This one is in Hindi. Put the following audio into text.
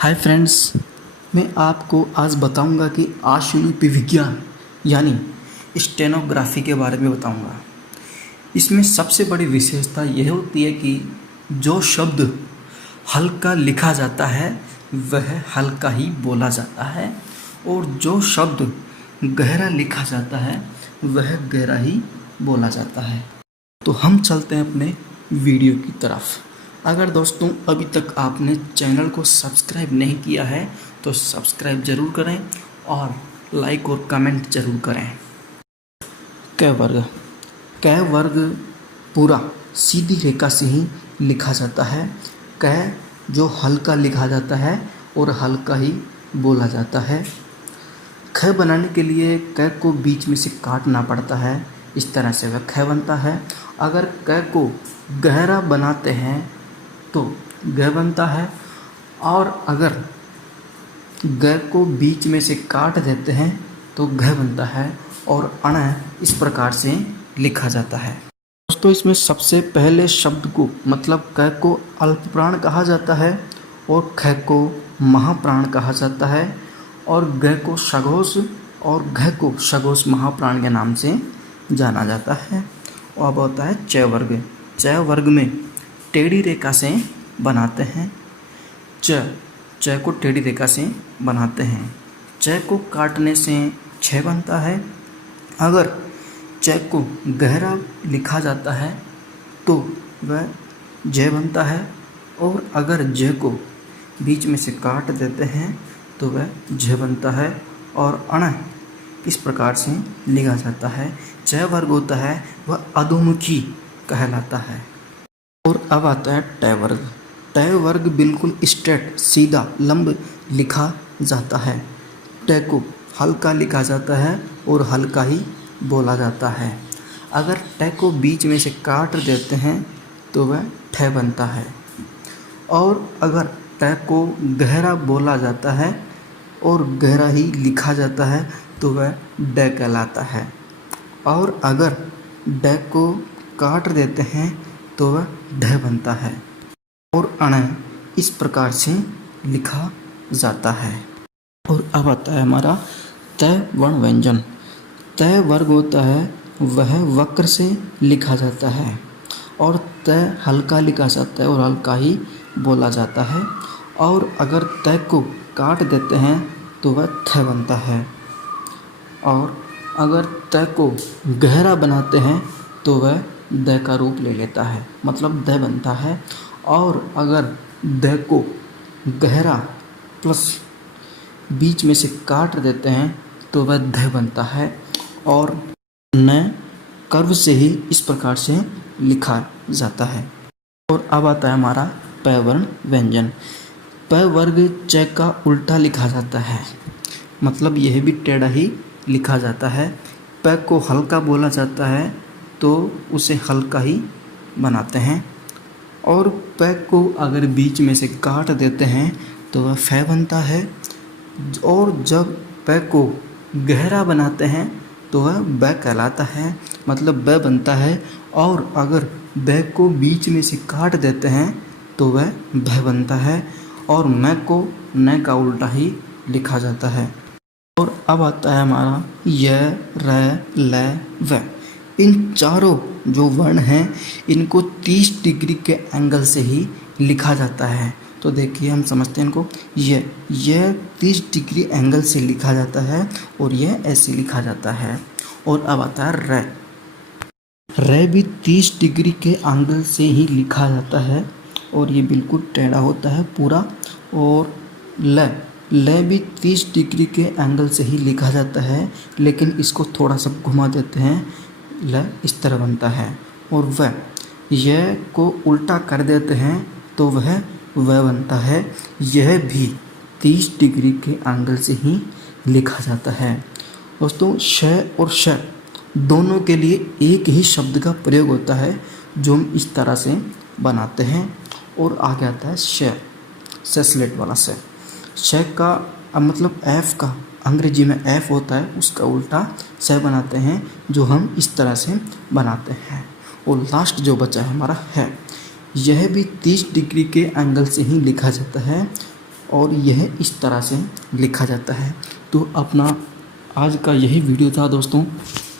हाय फ्रेंड्स, मैं आपको आज बताऊंगा कि आशुलिपि विज्ञान यानी स्टेनोग्राफी के बारे में बताऊंगा। इसमें सबसे बड़ी विशेषता यह होती है कि जो शब्द हल्का लिखा जाता है वह हल्का ही बोला जाता है और जो शब्द गहरा लिखा जाता है वह गहरा ही बोला जाता है। तो हम चलते हैं अपने वीडियो की तरफ। अगर दोस्तों अभी तक आपने चैनल को सब्सक्राइब नहीं किया है तो सब्सक्राइब ज़रूर करें और लाइक और कमेंट ज़रूर करें। क वर्ग। क वर्ग पूरा सीधी रेखा से ही लिखा जाता है। क जो हल्का लिखा जाता है और हल्का ही बोला जाता है। ख बनाने के लिए क को बीच में से काटना पड़ता है, इस तरह से वह ख बनता है। अगर क को गहरा बनाते हैं तो ग बनता है और अगर ग को बीच में से काट देते हैं तो घ बनता है और अण इस प्रकार से लिखा जाता है। दोस्तों इसमें सबसे पहले शब्द को मतलब क को अल्पप्राण कहा जाता है और ख को महाप्राण कहा जाता है और ग को सघोष और घ को सघोष महाप्राण के नाम से जाना जाता है। और अब होता है च वर्ग। च वर्ग में टेढ़ी रेखा से बनाते हैं। च को टेढ़ी रेखा से बनाते हैं। च को काटने से छ बनता है। अगर च को गहरा लिखा जाता है तो वह ज बनता है और अगर ज को बीच में से काट देते हैं तो वह झ बनता है और अण इस प्रकार से लिखा जाता है। च वर्ग होता है वह अधोमुखी कहलाता है। और अब आता है ट वर्ग। ट वर्ग बिल्कुल स्ट्रेट सीधा लंब लिखा जाता है। ट को हल्का लिखा जाता है और हल्का ही बोला जाता है। अगर ट को बीच में से काट देते हैं तो वह ठ बनता है और अगर ट को गहरा बोला जाता है और गहरा ही लिखा जाता है तो वह ड कहलाता है और अगर ड को काट देते हैं तो वह ढ बनता है और अण इस प्रकार से लिखा जाता है। और अब आता है हमारा त वर्ण व्यंजन। त वर्ग होता है वह वक्र से लिखा जाता है और त हल्का लिखा जाता है और हल्का ही बोला जाता है और अगर त को काट देते हैं तो वह थ बनता है और अगर त को गहरा बनाते हैं तो वह द का रूप ले लेता है, मतलब द बनता है और अगर द को गहरा प्लस बीच में से काट देते हैं तो वह ध बनता है और न कर्व से ही इस प्रकार से लिखा जाता है। और अब आता है हमारा प वर्ण व्यंजन। प वर्ग च का उल्टा लिखा जाता है, मतलब यह भी टेढ़ा ही लिखा जाता है। प को हल्का बोला जाता है तो उसे हल्का ही बनाते हैं और प को अगर बीच में से काट देते हैं तो वह फ बनता है और जब प को गहरा बनाते हैं तो वह ब कहलाता है, मतलब ब बनता है और अगर ब को बीच में से काट देते हैं तो वह भ बनता है और म को न का उल्टा ही लिखा जाता है। और अब आता है हमारा य र ल व। इन चारों जो वर्ण हैं इनको 30 डिग्री के एंगल से ही लिखा जाता है। तो देखिए हम समझते हैं इनको। यह 30 डिग्री एंगल से लिखा जाता है और यह ऐसे लिखा जाता है। और अब आता है र। र भी 30 डिग्री के एंगल से ही लिखा जाता है और ये बिल्कुल टेढ़ा होता है पूरा। और ल भी 30 डिग्री के एंगल से ही लिखा जाता है लेकिन इसको थोड़ा सा घुमा देते हैं, ल इस तरह बनता है। और वह यह को उल्टा कर देते हैं तो वह बनता है। यह भी 30 डिग्री के एंगल से ही लिखा जाता है। दोस्तों श और श दोनों के लिए एक ही शब्द का प्रयोग होता है जो हम इस तरह से बनाते हैं। और आगे आता है श स्लेट वाला श। श का मतलब एफ का अंग्रेजी में एफ होता है, उसका उल्टा स बनाते हैं जो हम इस तरह से बनाते हैं। और लास्ट जो बचा है हमारा है, यह भी 30 डिग्री के एंगल से ही लिखा जाता है और यह इस तरह से लिखा जाता है। तो अपना आज का यही वीडियो था दोस्तों।